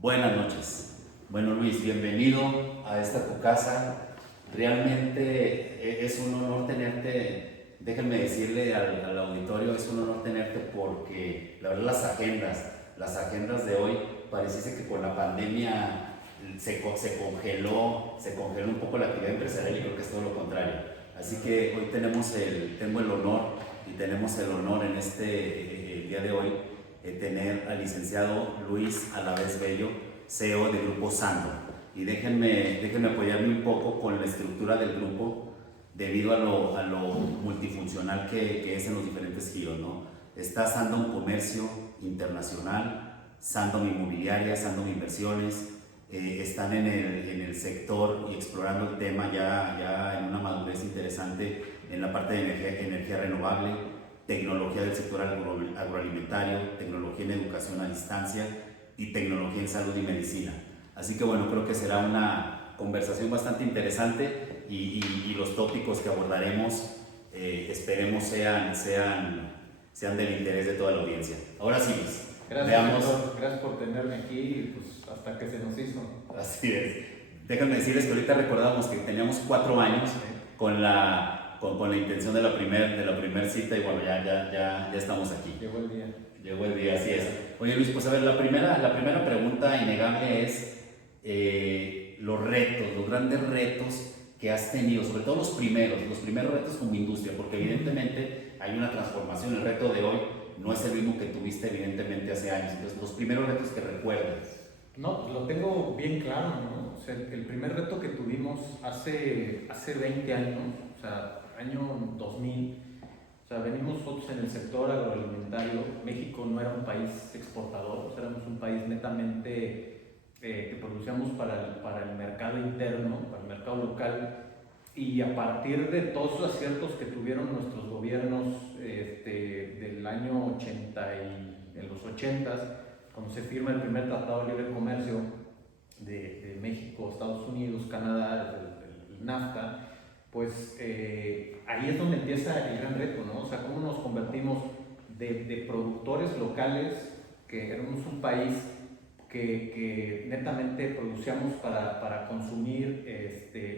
Buenas noches. Bueno, Luis, bienvenido a esta tu casa. Realmente es un honor tenerte, déjenme decirle al auditorio, es un honor tenerte porque la verdad las agendas de hoy, pareciese que con la pandemia se congeló un poco la actividad empresarial y creo que es todo lo contrario. Así que hoy tengo el honor y tenemos el honor en el día de hoy tener al licenciado Luis Alavés Bello, CEO del Grupo Sando. Y déjenme apoyarme un poco con la estructura del grupo debido a lo multifuncional que es en los diferentes giros, ¿no? Está Sandom Comercio Internacional, Sandom Inmobiliaria, Sandom Inversiones, están en el sector y explorando el tema ya en una madurez interesante en la parte de energía renovable, tecnología del sector agroalimentario, tecnología en educación a distancia y tecnología en salud y medicina. Así que bueno, creo que será una conversación bastante interesante y los tópicos que abordaremos esperemos sean del interés de toda la audiencia. Ahora sí, Luis, Gracias, veamos. doctor. Gracias por tenerme aquí y pues hasta que se nos hizo. Así es. Déjenme decirles que ahorita recordamos que teníamos 4 años con la intención de la primer cita y bueno, ya estamos aquí. Llegó el día. Llegó el día, así es. Oye Luis, pues a ver, la primera pregunta innegable es los grandes retos que has tenido, sobre todo los primeros retos como industria, porque evidentemente hay una transformación, el reto de hoy no es el mismo que tuviste evidentemente hace años, entonces los primeros retos que recuerdas. No, pues lo tengo bien claro, ¿no? O sea, el primer reto que tuvimos hace 20 años, o sea, año 2000, o sea, venimos nosotros en el sector agroalimentario. México no era un país exportador, o sea, éramos un país netamente que producíamos para el mercado interno, para el mercado local. Y a partir de todos los aciertos que tuvieron nuestros gobiernos del año 80 y en los 80s, cuando se firma el primer Tratado de Libre Comercio de México, Estados Unidos, Canadá, el NAFTA, pues ahí es donde empieza el gran reto, ¿no? O sea, cómo nos convertimos de productores locales, que éramos un país que netamente producíamos para consumir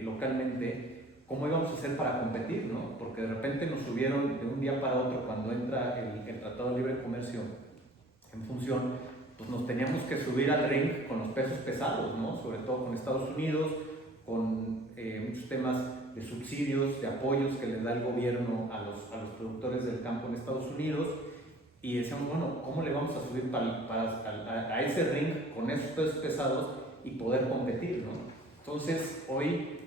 localmente, cómo íbamos a hacer para competir, ¿no? Porque de repente nos subieron de un día para otro cuando entra el Tratado de Libre Comercio en función, pues nos teníamos que subir al ring con los pesos pesados, ¿no? Sobre todo con Estados Unidos, con muchos temas de subsidios, de apoyos que le da el gobierno a los productores del campo en Estados Unidos. Y decíamos, bueno, ¿cómo le vamos a subir a ese ring con esos pesos pesados y poder competir, ¿no? Entonces, hoy,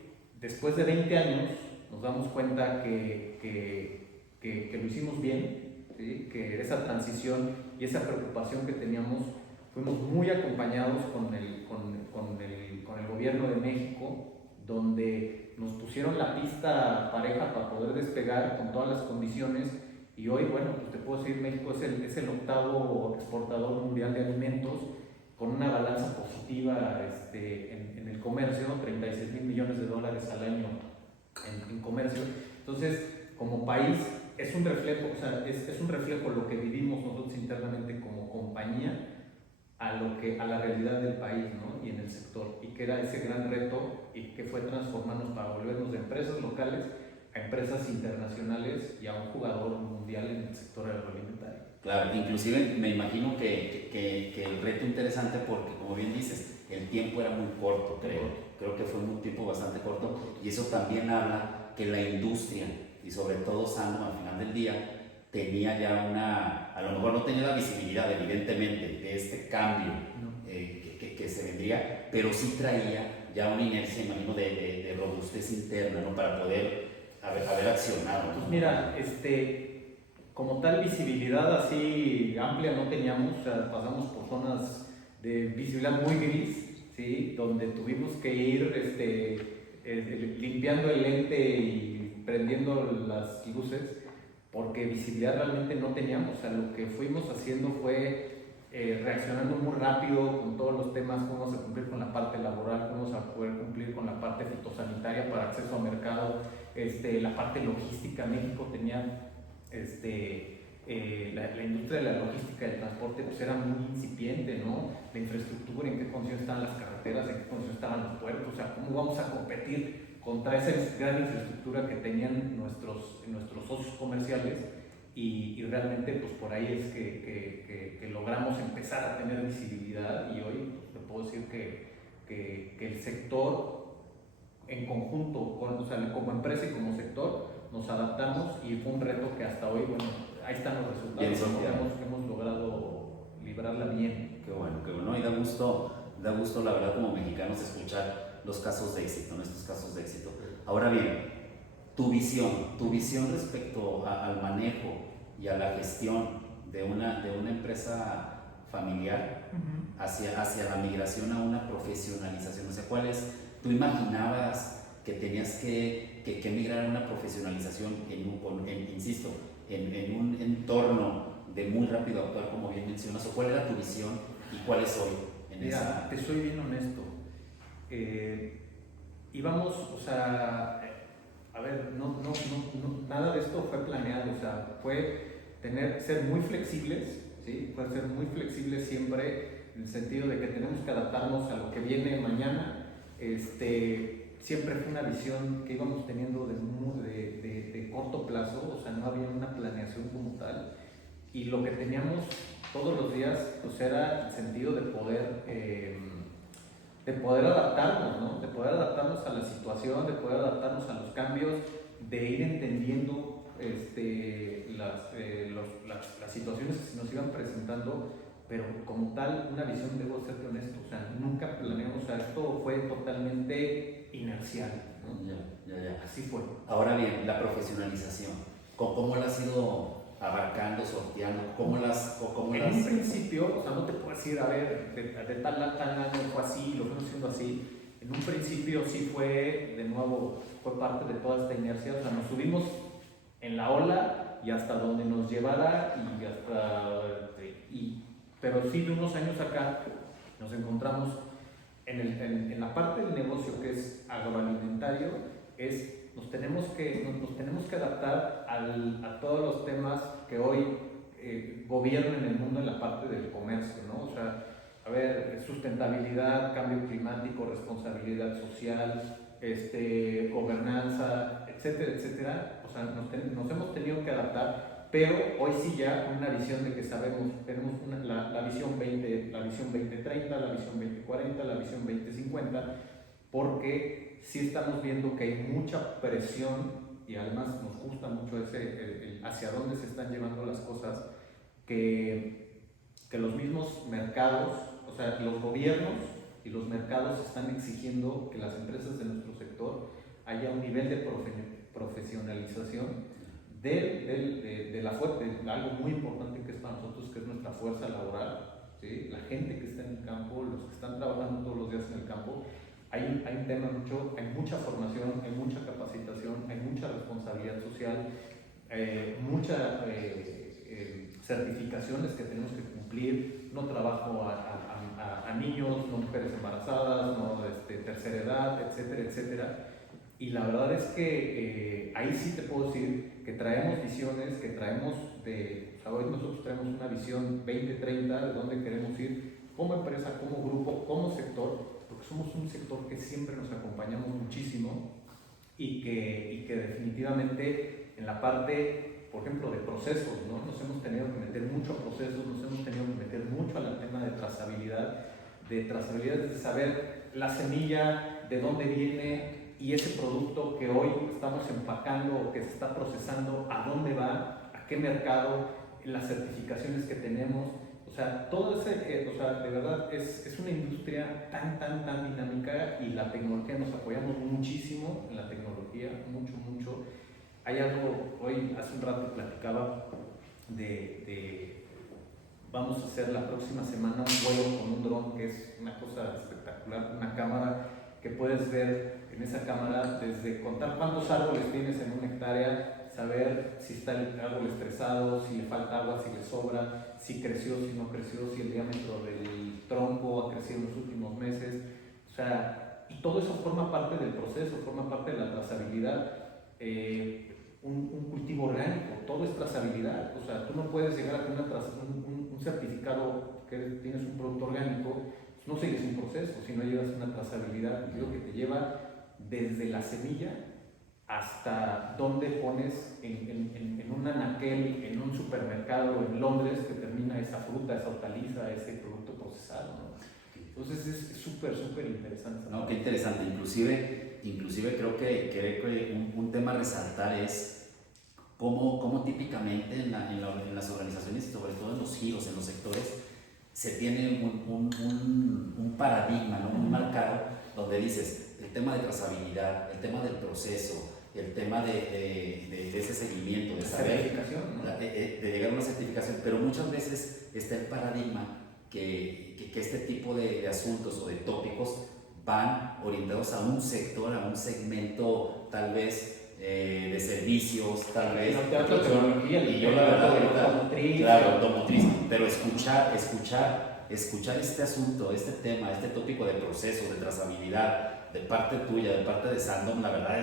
después de 20 años, nos damos cuenta que lo hicimos bien, ¿sí? Que esa transición y esa preocupación que teníamos, fuimos muy acompañados con el gobierno de México, donde nos pusieron la pista pareja para poder despegar con todas las condiciones. Y hoy, bueno, pues te puedo decir, México es el octavo exportador mundial de alimentos, con una balanza positiva en el comercio, 36 mil millones de dólares al año en comercio. Entonces, como país, es un reflejo, o sea, es un reflejo lo que vivimos nosotros internamente como compañía a la realidad del país, ¿no? Y en el sector, y que era ese gran reto y que fue transformarnos para volvernos de empresas locales a empresas internacionales y a un jugador mundial en el sector agroalimentario. Claro, inclusive me imagino que el reto interesante porque como bien dices, el tiempo era muy corto, creo que fue un tiempo bastante corto y eso también habla que la industria y sobre todo Sandom al final del día tenía ya a lo mejor no tenía la visibilidad evidentemente de este cambio que se vendría, pero sí traía ya una inercia, imagino, de robustez interna, ¿no? Para poder haber accionado, ¿no? Pues mira, como tal visibilidad así amplia no teníamos, o sea, pasamos por zonas de visibilidad muy gris, ¿sí? Donde tuvimos que ir limpiando el lente y prendiendo las luces, porque visibilidad realmente no teníamos. O sea, lo que fuimos haciendo fue reaccionando muy rápido con todos los temas, cómo vamos a cumplir con la parte laboral, cómo vamos a poder cumplir con la parte fitosanitaria para acceso a mercado, la parte logística. México tenía la industria de la logística y del transporte pues era muy incipiente, ¿no? la infraestructura, en qué condición están las carreteras, en qué condición estaban los puertos, o sea, cómo vamos a competir contra esa gran infraestructura que tenían nuestros socios comerciales y realmente pues por ahí es que logramos empezar a tener visibilidad y hoy pues, te puedo decir que el sector en conjunto, o sea, como empresa y como sector, nos adaptamos y fue un reto que hasta hoy, bueno, ahí están los resultados, hemos logrado librarla bien. Qué bueno, y da gusto la verdad como mexicanos escuchar los casos de éxito, ¿no? Estos casos de éxito. Ahora bien, tu visión respecto al manejo y a la gestión de una empresa familiar hacia la migración a una profesionalización, o sea, tú imaginabas que tenías que migrar a una profesionalización insisto, en un entorno de muy rápido actuar, como bien mencionas, o cuál era tu visión y cuál es hoy en Mira, esa... te soy bien honesto. Íbamos, o sea, a ver, nada de esto fue planeado, o sea, fue ser muy flexibles, ¿sí? Fue ser muy flexibles siempre en el sentido de que tenemos que adaptarnos a lo que viene mañana. Siempre fue una visión que íbamos teniendo de corto plazo, o sea, no había una planeación como tal. Y lo que teníamos todos los días pues, era el sentido de poder adaptarnos, ¿no? De poder adaptarnos a la situación, de poder adaptarnos a los cambios, de ir entendiendo las situaciones que se nos iban presentando, pero como tal, una visión, debo serte honesto, o sea, nunca planeamos, o sea, esto fue totalmente inercial, ¿no? Ya. Así fue. Ahora bien, la profesionalización, ¿cómo la has ido abarcando, sorteando? En un principio, o sea, no te puedo decir, a ver, de tal año fue así, lo fuimos haciendo así. En un principio sí fue, de nuevo, fue parte de toda esta inercia, o sea, nos subimos en la ola y hasta donde nos llevara pero sí de unos años acá nos encontramos en la parte del negocio que es agroalimentario, nos tenemos que adaptar a todos los temas que hoy gobiernan el mundo en la parte del comercio, ¿no? O sea, a ver, sustentabilidad, cambio climático, responsabilidad social, gobernanza, etcétera, etcétera. O sea, nos hemos tenido que adaptar, pero hoy sí ya con una visión de que tenemos la visión 20, la visión 2030, la visión 2040, la visión 2050, porque sí estamos viendo que hay mucha presión y además nos gusta mucho hacia dónde se están llevando las cosas, que los mismos mercados, o sea, los gobiernos y los mercados están exigiendo que las empresas de nuestro sector haya un nivel de profesionalización de algo muy importante que es para nosotros, que es nuestra fuerza laboral, ¿sí? La gente que está en el campo, los que están trabajando todos los días en el campo. Hay un tema hay mucha formación, hay mucha capacitación, hay mucha responsabilidad social, muchas certificaciones que tenemos que cumplir. No trabajo a niños, no mujeres embarazadas, no tercera edad, etcétera, etcétera. Y la verdad es que ahí sí te puedo decir que traemos visiones, que traemos o sea, hoy nosotros traemos una visión 2030 de dónde queremos ir como empresa, como grupo, como sector, porque somos un sector que siempre nos acompañamos muchísimo y que definitivamente en la parte, por ejemplo, de procesos, ¿no? Nos hemos tenido que meter mucho a procesos, nos hemos tenido que meter mucho al tema de trazabilidad es de saber la semilla, de dónde viene y ese producto que hoy estamos empacando o que se está procesando, a dónde va, a qué mercado, las certificaciones que tenemos. O sea, todo o sea, de verdad es una industria tan dinámica y la tecnología, nos apoyamos muchísimo en la tecnología, mucho. Hay algo, hoy hace un rato platicaba vamos a hacer la próxima semana un vuelo con un dron, que es una cosa espectacular, una cámara que puedes ver en esa cámara desde contar cuántos árboles tienes en una hectárea, saber si está el árbol estresado, si le falta agua, si le sobra, si creció, si no creció, si el diámetro del tronco ha crecido en los últimos meses. O sea, y todo eso forma parte del proceso, forma parte de la trazabilidad. Un cultivo orgánico, todo es trazabilidad. O sea, tú no puedes llegar a tener un certificado que tienes un producto orgánico pues no sigues un proceso, si no llevas una trazabilidad, digo que te lleva desde la semilla hasta dónde pones en un anaquel, en un supermercado en Londres que termina esa fruta, esa hortaliza, ese producto procesado, ¿no? Entonces es súper, súper interesante. No, qué interesante. Inclusive creo que un tema a resaltar es cómo típicamente en las organizaciones y sobre todo en los giros, en los sectores, se tiene un paradigma, ¿no? Muy marcado, donde dices el tema de trazabilidad, el tema del proceso, el tema de ese seguimiento, de saber, ¿no? de llegar a una certificación, pero muchas veces está el paradigma que este tipo de asuntos o de tópicos van orientados a un sector, a un segmento tal vez de servicios, tal vez y yo la verdad automotriz, claro, automotriz, pero escuchar este asunto, este tema, este tópico de procesos, de trazabilidad, de parte tuya, de parte de Sandom, la verdad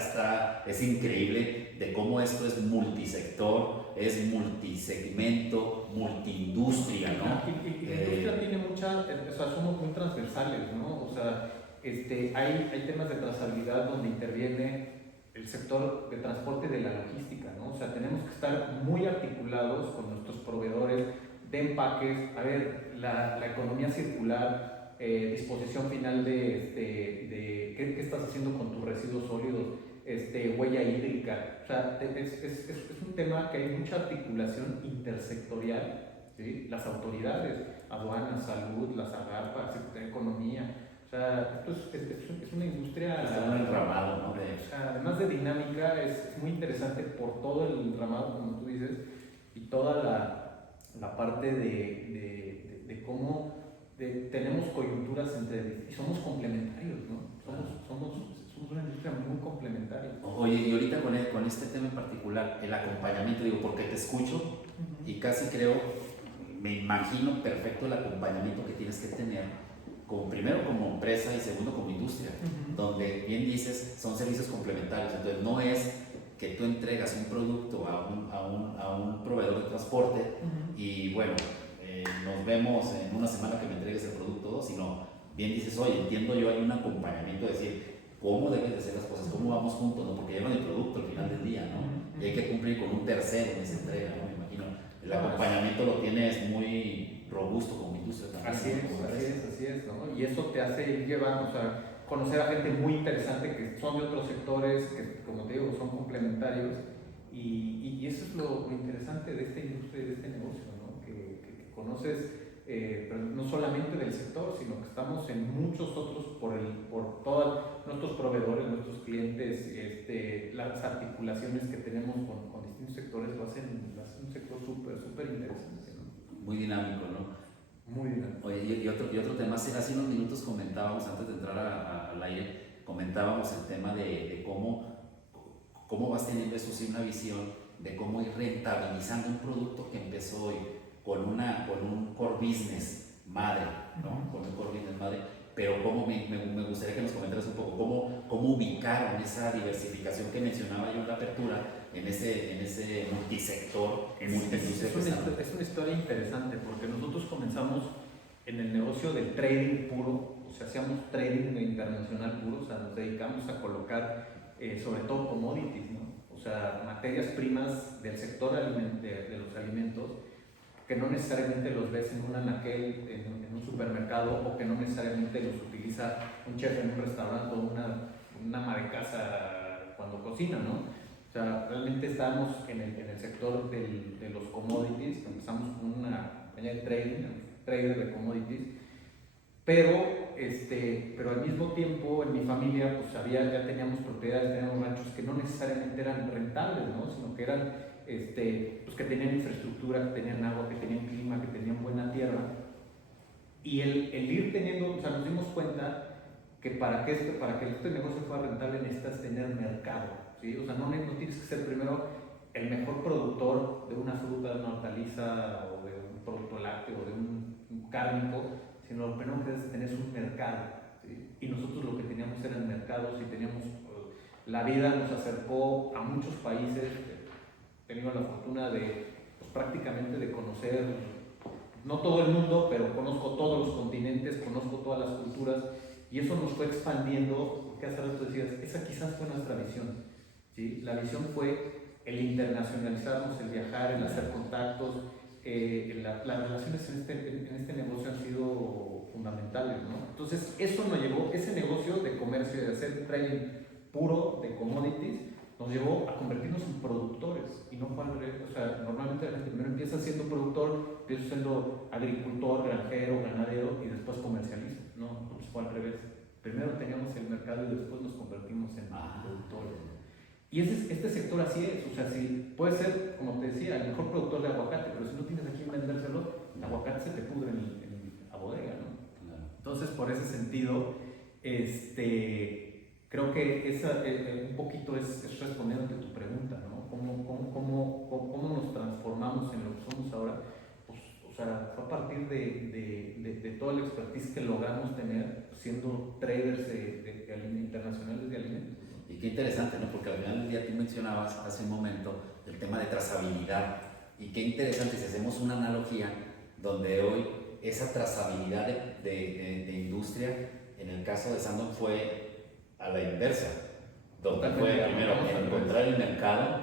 es increíble de cómo esto es multisector, es multisegmento, multiindustria, ¿no? Y la industria tiene muchas, o sea, somos muy transversales, ¿no? O sea, hay temas de trazabilidad donde interviene el sector de transporte de la logística, ¿no? O sea, tenemos que estar muy articulados con nuestros proveedores de empaques. A ver, la economía circular, disposición final de ¿qué estás haciendo con tus residuos sólidos, huella hídrica. O sea, es un tema que hay mucha articulación intersectorial, ¿sí? Las autoridades, aduanas, salud, las AGAPA, Secretaría de Economía. O sea, esto es una industria... Está muy enramado, ¿no? O sea, además de dinámica, es muy interesante por todo el entramado, como tú dices, y toda la parte de cómo tenemos coyunturas y somos complementarios, ¿no? Somos una industria muy complementaria. Oye, y ahorita con este tema en particular, el acompañamiento, digo, porque te escucho y casi creo, me imagino perfecto el acompañamiento que tienes que tener, primero como empresa y segundo como industria, donde bien dices, son servicios complementarios, entonces no es que tú entregas un producto a un proveedor de transporte y bueno, nos vemos en una semana que me entregues el producto, sino bien dices, oye, entiendo yo, hay un acompañamiento de decir cómo deben de ser las cosas, cómo vamos juntos, ¿no? Porque llevan el producto al final del día, ¿no? Y hay que cumplir con un tercero en esa entrega, ¿no? Me imagino. El acompañamiento lo tienes muy robusto como industria también. Así es, ¿no? Y eso te hace ir llevando, o sea, conocer a gente muy interesante que son de otros sectores, que como te digo, son complementarios, y eso es lo interesante de esta industria y de este negocio, ¿no? Que conoces, pero no solamente del sector, sino que estamos en muchos otros por todos nuestros proveedores, nuestros clientes, las articulaciones que tenemos con distintos sectores lo hacen un sector súper interesante, ¿no? Muy dinámico, ¿no? Muy dinámico. Oye, y otro tema, hace unos minutos comentábamos, antes de entrar al aire, comentábamos el tema de cómo vas teniendo eso sí una visión de cómo ir rentabilizando un producto que empezó hoy con un core business madre, ¿no? Con un core business madre, pero cómo me gustaría que nos comentaras un poco cómo ubicaron esa diversificación que mencionaba yo en la apertura, en ese multisector, multiindustria. Es una historia interesante porque nosotros comenzamos en el negocio del trading puro, o sea, hacíamos trading internacional puro, o sea, nos dedicamos a colocar sobre todo commodities, ¿no? O sea, materias primas del sector de los alimentos que no necesariamente los ves en un anaquel, en un supermercado, o que no necesariamente los utiliza un chef en un restaurante o una ama de casa cuando cocina, ¿no? O sea, realmente estamos en el sector de los commodities, empezamos con una compañía de trading, trader de commodities, pero al mismo tiempo en mi familia pues ya teníamos propiedades, teníamos ranchos que no necesariamente eran rentables, ¿no? Sino que eran pues que tenían infraestructura, que tenían agua, que tenían clima, que tenían buena tierra. Y el ir teniendo, o sea, nos dimos cuenta que para que este negocio fuera rentable necesitas tener mercado, ¿sí? O sea, no tienes que ser primero el mejor productor de una fruta, de una hortaliza o de un producto lácteo o de un cárnico, sino lo primero que debes tener es un mercado, ¿sí? Y nosotros lo que teníamos eran mercados y teníamos, la vida nos acercó a muchos países. He tenido la fortuna de, pues, prácticamente de conocer, no todo el mundo, pero conozco todos los continentes, conozco todas las culturas, y eso nos fue expandiendo, porque hace rato decías, esa quizás fue nuestra visión, ¿sí? La visión fue el internacionalizarnos, el viajar, el hacer contactos, las relaciones en este negocio han sido fundamentales, ¿no? Entonces, eso nos llevó, ese negocio de comercio, de hacer trading puro de commodities, nos llevó a convertirnos en productores, y no fue al revés. O sea, normalmente la gente primero empieza siendo productor, empieza siendo agricultor, granjero, ganadero, y después comercializa. No, pues fue al revés. Primero teníamos el mercado y después nos convertimos en productores. Y este sector así es, o sea, si puede ser, como te decía, el mejor productor de aguacate, pero si no tienes a quién vendérselo, el aguacate se te pudre en la bodega, ¿no? Claro. Entonces, por ese sentido, creo que un poquito es respondiendo a tu pregunta, ¿no? ¿Cómo nos transformamos en lo que somos ahora? Pues, o sea, fue a partir de toda la expertise que logramos tener siendo traders internacionales de alimentos. Y qué interesante, ¿no? Porque al final del día tú mencionabas hace un momento el tema de trazabilidad. Y qué interesante si hacemos una analogía donde hoy esa trazabilidad de industria, en el caso de Sandok fue a la inversa, donde fue primero encontrar el mercado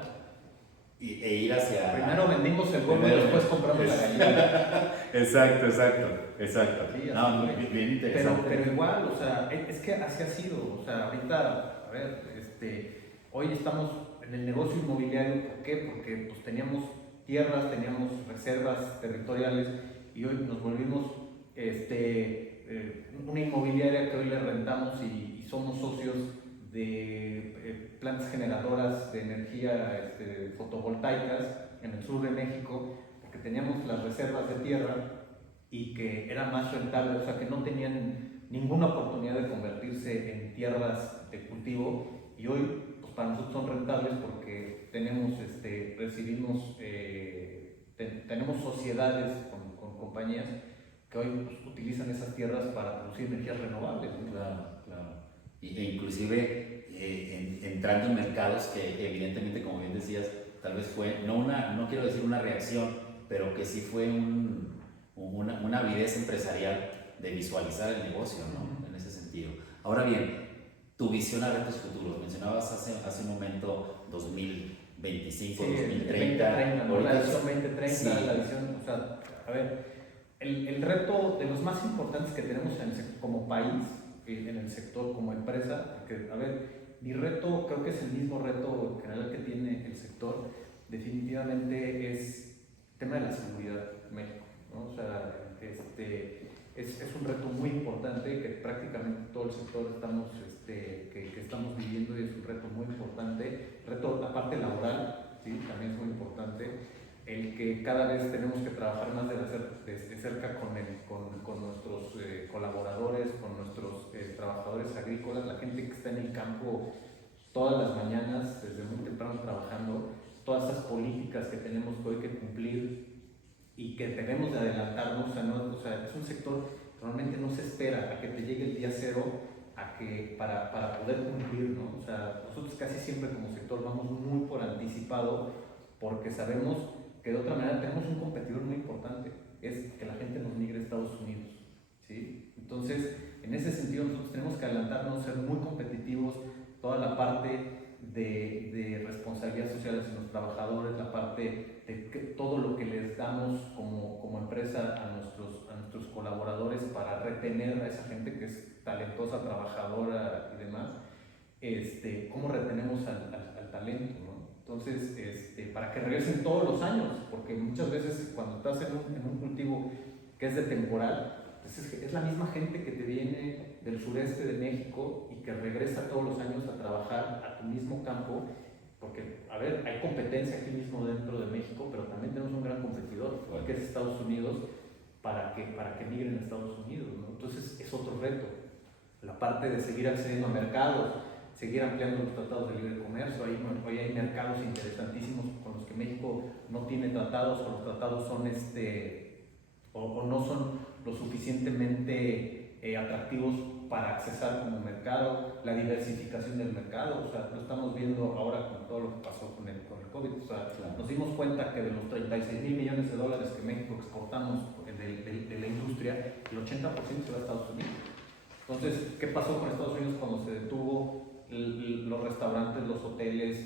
e ir hacia... Primero vendimos el huevo y después compramos la gallina. Exacto. Sí, no, bien interesante. Pero igual, o sea, es que así ha sido. O sea, ahorita, a ver, hoy estamos en el negocio inmobiliario. ¿Por qué? Porque pues, teníamos tierras, teníamos reservas territoriales y hoy nos volvimos una inmobiliaria que hoy le rentamos y somos socios de plantas generadoras de energía fotovoltaicas en el sur de México, porque teníamos las reservas de tierra y que era más rentable, o sea que no tenían ninguna oportunidad de convertirse en tierras de cultivo, y hoy pues para nosotros son rentables porque tenemos, tenemos sociedades con compañías que hoy pues, utilizan esas tierras para producir energías renovables, ¿no? Claro. E inclusive entrando en mercados que evidentemente, como bien decías, tal vez fue, no quiero decir una reacción, pero que sí fue una avidez empresarial de visualizar el negocio, ¿no? En ese sentido. Ahora bien, tu visión a retos futuros, mencionabas hace un momento 2025, sí, 2030. 2030, ¿no? La visión 2030, sí. La visión, o sea, a ver, el reto de los más importantes que tenemos como país, en el sector, como empresa, porque, a ver, mi reto creo que es el mismo reto general que tiene el sector, definitivamente es el tema de la seguridad en México, ¿no? O sea, es un reto muy importante que prácticamente todo el sector que estamos viviendo, y es un reto muy importante. El reto, la parte laboral, ¿sí? También es muy importante. El que cada vez tenemos que trabajar más de cerca con nuestros colaboradores, con nuestros trabajadores agrícolas, la gente que está en el campo todas las mañanas, desde muy temprano trabajando, todas esas políticas que tenemos hoy que cumplir y que debemos de adelantarnos. O sea, es un sector que realmente no se espera a que te llegue el día cero para poder cumplir, ¿no? O sea, nosotros casi siempre como sector vamos muy por anticipado, porque sabemos que de otra manera tenemos un competidor muy importante, es que la gente nos migre a Estados Unidos, ¿sí? Entonces, en ese sentido nosotros tenemos que adelantarnos, ser muy competitivos, toda la parte de responsabilidad social hacia los trabajadores, la parte de todo lo que les damos como empresa a nuestros colaboradores para retener a esa gente que es talentosa, trabajadora y demás, cómo retenemos al talento, ¿no? Entonces, para que regresen todos los años, porque muchas veces cuando estás en un cultivo que es de temporal, pues es la misma gente que te viene del sureste de México y que regresa todos los años a trabajar a tu mismo campo, porque, a ver, hay competencia aquí mismo dentro de México, pero también tenemos un gran competidor, que es Estados Unidos, para que migren a Estados Unidos, ¿no? Entonces, es otro reto, la parte de seguir accediendo a mercados, seguir ampliando los tratados de libre comercio. Hoy hay mercados interesantísimos con los que México no tiene tratados, o los tratados son o no son lo suficientemente atractivos para accesar como mercado, la diversificación del mercado. O sea, lo estamos viendo ahora con todo lo que pasó con el COVID. O sea, claro, nos dimos cuenta que de los 36,000 millones de dólares que México exportamos de la industria, el 80% se va a Estados Unidos. Entonces, ¿qué pasó con Estados Unidos cuando se detuvo los restaurantes, los hoteles,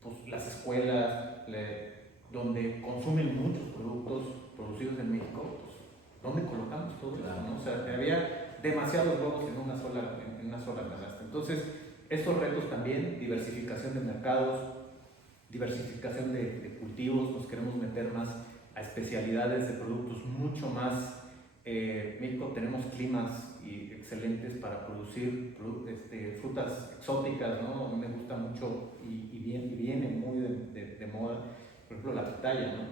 pues, las escuelas, donde consumen muchos productos producidos en México? Pues, ¿dónde colocamos todo eso? ¿No? O sea, había demasiados huevos en una sola canasta. Entonces, estos retos también, diversificación de mercados, diversificación de cultivos, nos queremos meter más a especialidades de productos mucho más. México tenemos climas excelentes para producir frutas exóticas, ¿no? A mí me gusta mucho y viene muy de moda, por ejemplo, la pitaya, ¿no?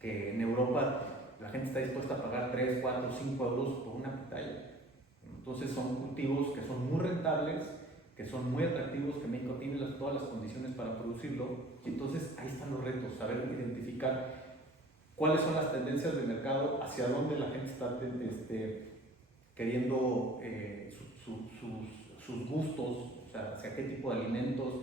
Que en Europa la gente está dispuesta a pagar 3, 4, 5 euros por una pitaya. Entonces son cultivos que son muy rentables, que son muy atractivos, que México tiene todas las condiciones para producirlo, y entonces ahí están los retos, saber identificar cuáles son las tendencias del mercado, hacia dónde la gente está queriendo sus gustos, o sea, hacia qué tipo de alimentos.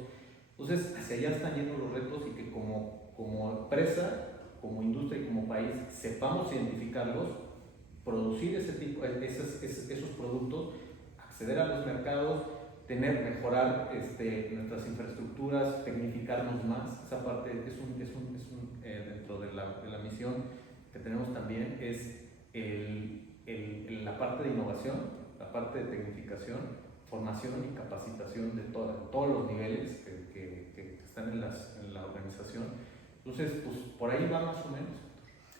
Entonces, hacia allá están yendo los retos, y que como empresa, como industria y como país, sepamos identificarlos, producir esos productos, acceder a los mercados, mejorar nuestras infraestructuras, tecnificarnos más. Esa parte dentro de la misión que tenemos también, es la parte de innovación, la parte de tecnificación, formación y capacitación de todos los niveles que están en la organización. Entonces, pues por ahí va más o menos.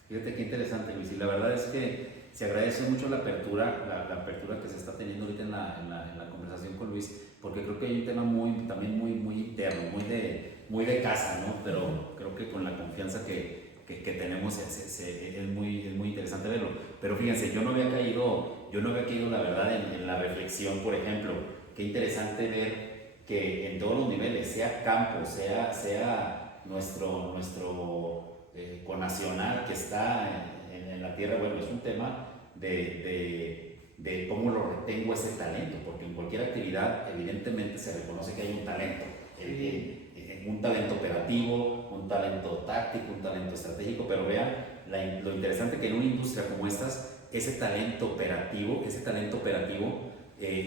Fíjate qué interesante, Luis, y la verdad es que se agradece mucho la apertura, la apertura que se está teniendo ahorita en la conversación con Luis, porque creo que hay un tema también muy interno, muy de casa, ¿no? Pero creo que con la confianza que tenemos es muy interesante verlo. Pero fíjense, yo no había caído la verdad en la reflexión, por ejemplo. Qué interesante ver que en todos los niveles, sea campo, sea nuestro conacional que está en la tierra, bueno, es un tema de cómo lo retengo ese talento, porque en cualquier actividad evidentemente se reconoce que hay un talento, un talento operativo, un talento táctico, un talento estratégico, pero vean lo interesante que en una industria como estas, ese talento operativo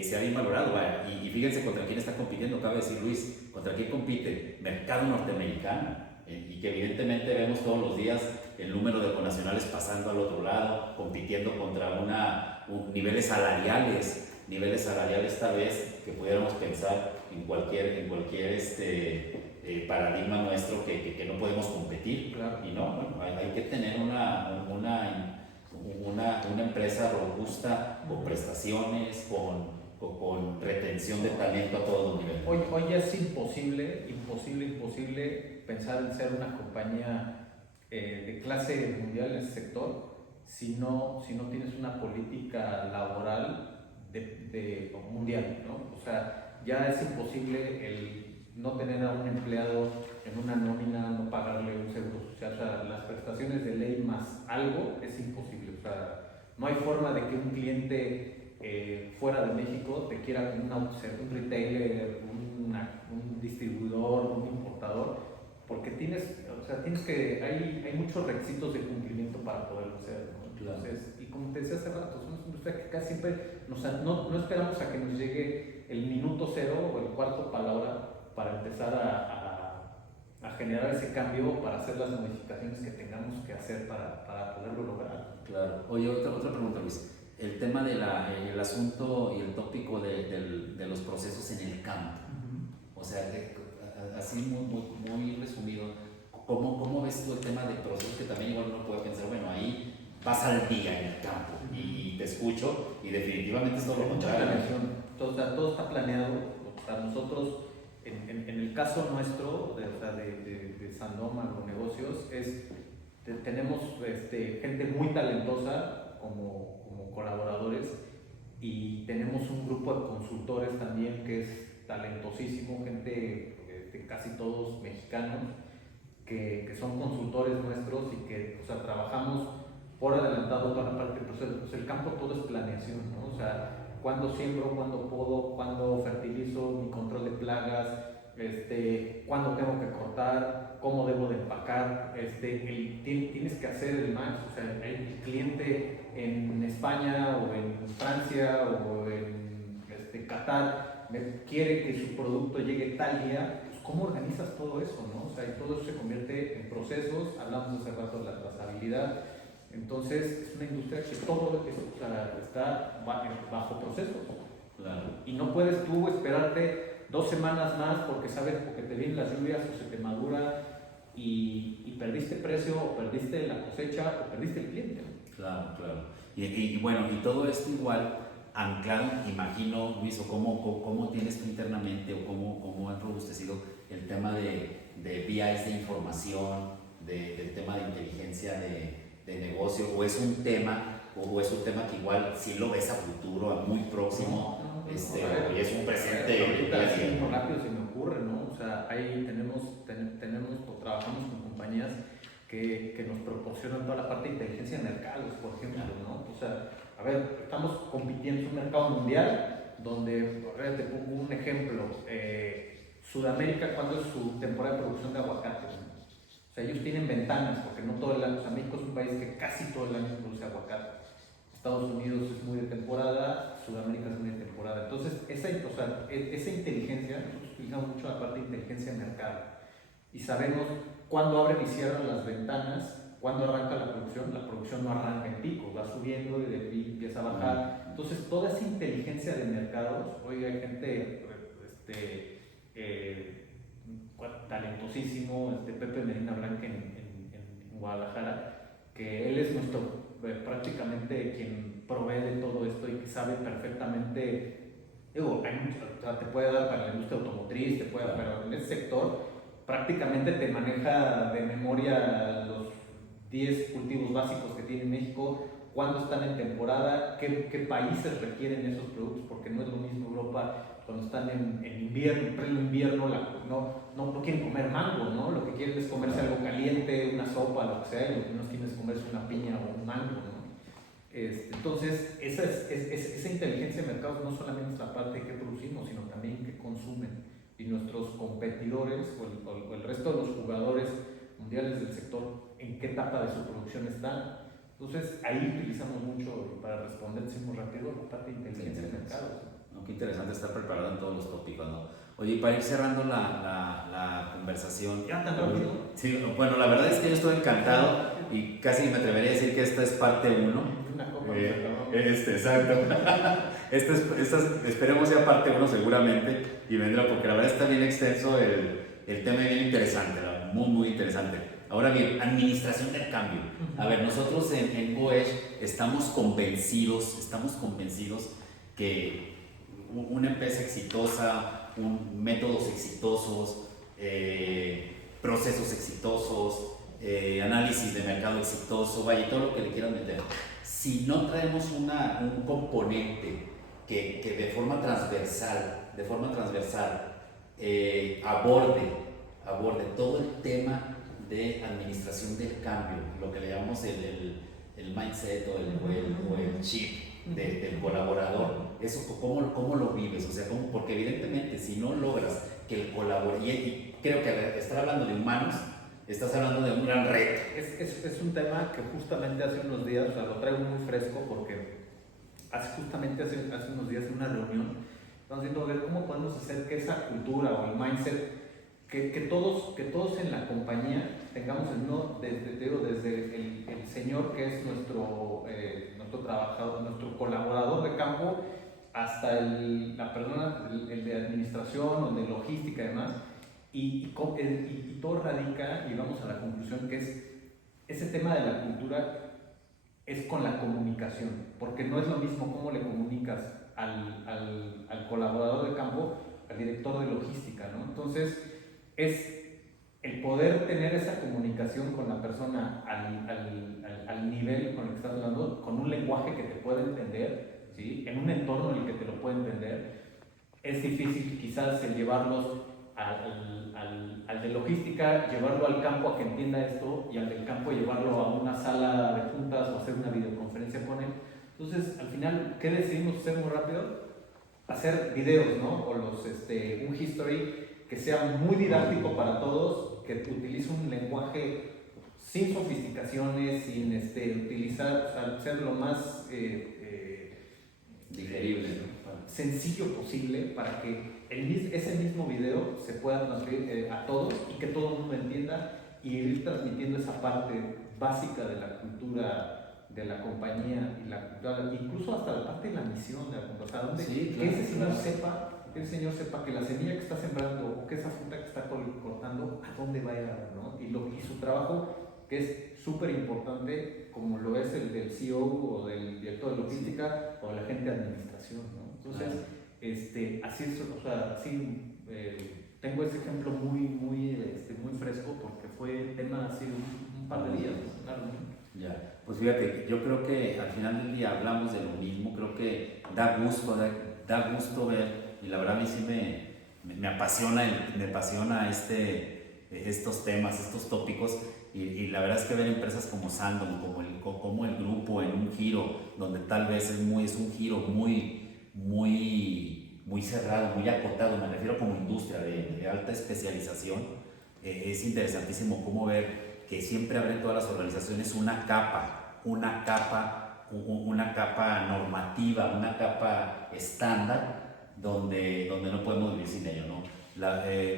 sea bien valorado. Y fíjense contra quién está compitiendo, cabe decir Luis, contra quién compite, mercado norteamericano, y que evidentemente vemos todos los días el número de connacionales pasando al otro lado, compitiendo contra niveles salariales tal vez que pudiéramos pensar en cualquier paradigma nuestro que no podemos competir. Claro. Y no, bueno, hay que tener una empresa robusta, con prestaciones, con retención de talento a todos los niveles. Hoy ya es imposible pensar en ser una compañía de clase mundial en ese sector si no tienes una política laboral mundial, ¿no? O sea, ya es imposible el no tener a un empleado en una nómina, no pagarle un seguro social. O sea, las prestaciones de ley más algo es imposible. O sea, no hay forma de que un cliente fuera de México te quiera un retailer, un distribuidor, un importador, porque hay muchos requisitos de cumplimiento para poderlo hacer, ¿no? Entonces, y como te decía hace rato, somos una industria que casi siempre no esperamos a que nos llegue el minuto cero o el cuarto para la hora para empezar a generar ese cambio, para hacer las modificaciones que tengamos que hacer para poderlo lograr. Claro. Oye, otra pregunta, Luis. El tema del asunto y el tópico de los procesos en el campo. O sea, así muy resumido, ¿cómo ves tú el tema de procesos? Que también igual uno puede pensar, bueno, ahí vas al día en el campo y te escucho, y definitivamente es todo lo contrario. Todo está planeado. O sea, nosotros, en el caso nuestro, de Sandoma Agronegocios, tenemos gente muy talentosa como colaboradores, y tenemos un grupo de consultores también que es talentosísimo, gente casi todos mexicanos, que son consultores nuestros, y que, o sea, trabajamos por adelantado toda la parte. Pues el campo todo es planeación, ¿no? O sea, cuándo siembro, cuándo podo, cuándo fertilizo, mi control de plagas, cuándo tengo que cortar, cómo debo de empacar, tienes que hacer el match, o sea, el cliente en España o en Francia o en Qatar quiere que su producto llegue tal día, pues ¿cómo organizas todo eso, no? O sea, y todo eso se convierte en procesos, hablamos hace rato de la trazabilidad, entonces es una industria que todo eso, o sea, está bajo procesos. Claro. Y no puedes tú esperarte 2 semanas más porque sabes, porque te vienen las lluvias o se te madura y perdiste precio o perdiste la cosecha o perdiste el cliente. Claro, claro. Y bueno, y todo esto igual anclado, imagino, Luis, o cómo tienes tú internamente o cómo han robustecido el tema de BIs de información, del tema de inteligencia de negocio, o es un tema que igual sí lo ves a futuro, a muy próximo, y es un presente. Ahorita sí, muy rápido se me ocurre, ¿no? O sea, ahí trabajamos con compañías que nos proporcionan toda la parte de inteligencia de mercados, por ejemplo, ¿no? O sea, a ver, estamos compitiendo en un mercado mundial donde, a ver, te pongo un ejemplo, Sudamérica, ¿cuándo es su temporada de producción de aguacate? O sea, ellos tienen ventanas, porque no todo el año, o sea, México es un país que casi todo el año produce aguacate. Estados Unidos es muy de temporada, Sudamérica es muy de temporada. Entonces, esa inteligencia, nosotros utilizamos mucho la parte de inteligencia de mercado y sabemos cuándo abren y cierran las ventanas, cuándo arranca la producción no arranca en pico, va subiendo y de ahí empieza a bajar. Entonces, toda esa inteligencia de mercados, hoy hay gente talentosísimo, Pepe Medina Blanca en Guadalajara, que él es nuestro prácticamente quien provee de todo esto y que sabe perfectamente, digo, o sea, te puede dar para la industria automotriz, pero en este sector prácticamente te maneja de memoria los 10 cultivos básicos que tiene México, cuándo están en temporada, qué países requieren esos productos, porque no es lo mismo Europa cuando están en invierno, en pleno invierno, no quieren comer mango, ¿no? Lo que quieren es comerse algo caliente, una sopa, lo que sea, y lo que menos quieren es comerse una piña o un mango, ¿no? Entonces, esa inteligencia de mercados no solamente es la parte de qué producimos, sino también qué consumen. Y nuestros competidores o el resto de los jugadores mundiales del sector, en qué etapa de su producción están. Entonces, ahí utilizamos mucho, para responder muy rápido, la parte de inteligencia de mercados. No, qué interesante estar preparado en todos los tópicos, ¿no? Oye, para ir cerrando la conversación. ¿Ya tan rápido? Sí, bueno, la verdad es que yo estoy encantado y casi me atrevería a decir que esta es parte 1. Una copa exacto. Esperemos ya parte 1 seguramente y vendrá, porque la verdad está bien extenso el tema, bien interesante, muy, muy interesante. Ahora bien, administración del cambio. A ver, nosotros en Goesh estamos convencidos que una empresa exitosa, métodos exitosos, procesos exitosos, análisis de mercado exitoso, vaya, todo lo que le quieran meter. Si no traemos un componente que de forma transversal aborde todo el tema de administración del cambio, lo que le llamamos el mindset o el chip del colaborador, eso ¿cómo lo vives? O sea, porque evidentemente si no logras que el colaborador, y creo que estar hablando de humanos, estás hablando de un gran reto. Es un tema que justamente hace unos días, o sea, lo traigo muy fresco porque hace unos días en una reunión estamos viendo ver cómo podemos hacer que esa cultura o el mindset, que todos en la compañía tengamos desde el señor que es nuestro trabajador, nuestro colaborador de campo, hasta la persona, el de administración o de logística y demás, y todo radica, y vamos a la conclusión, que es ese tema de la cultura es con la comunicación, porque no es lo mismo cómo le comunicas al colaborador de campo, al director de logística, ¿no? Entonces, es el poder tener esa comunicación con la persona al nivel con el que estás hablando, con un lenguaje que te pueda entender, ¿sí? En un entorno en el que te lo pueda entender. Es difícil quizás el llevarlos al de logística, llevarlo al campo a que entienda esto, y al del campo llevarlo a una sala de juntas o hacer una videoconferencia con él. Entonces, al final, ¿qué decidimos hacer muy rápido? Hacer videos, ¿no? O un history que sea muy didáctico para todos, que utilice un lenguaje sin sofisticaciones, sin utilizar, o sea, ser lo más digerible, ¿no? Sencillo posible para que ese mismo video se pueda transmitir a todos y que todo el mundo entienda y ir transmitiendo esa parte básica de la cultura de la compañía y la cultura, incluso hasta la parte de la misión de la compañía, o sea, donde, Sí, que ese claro. señor sepa que la semilla que está sembrando o que esa fruta que está cortando, a dónde va a ir, ¿no? Y su trabajo, que es súper importante, como lo es el del CEO o del director de logística o la gente de administración, ¿no? Entonces, así es, o sea, así tengo ese ejemplo muy fresco porque fue tema hace un par de días, ¿no? Claro, ¿no? Ya, pues fíjate, yo creo que al final del día hablamos de lo mismo, creo que da gusto ver, y la verdad a mí sí me apasiona estos temas, estos tópicos, y la verdad es que ver empresas como Sandom, como el grupo en un giro, donde tal vez es un giro muy cerrado, muy acotado, me refiero como industria de alta especialización, es interesantísimo cómo ver que siempre abre en todas las organizaciones una capa normativa, una capa estándar, donde no podemos vivir sin ello, ¿no?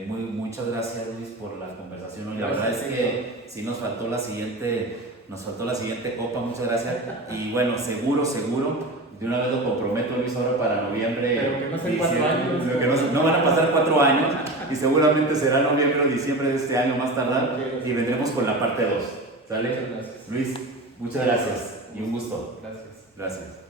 Muchas gracias, Luis, por la conversación hoy. La verdad es que sí nos faltó la siguiente copa, muchas gracias. Y bueno, seguro, de una vez lo comprometo, Luis, ahora para noviembre. Pero que no sean 4 años. Que no van a pasar 4 años y seguramente será noviembre o diciembre de este año más tardar y vendremos con la parte 2. ¿Sale? Muchas gracias. Luis, muchas gracias y un gusto. Gracias. Gracias.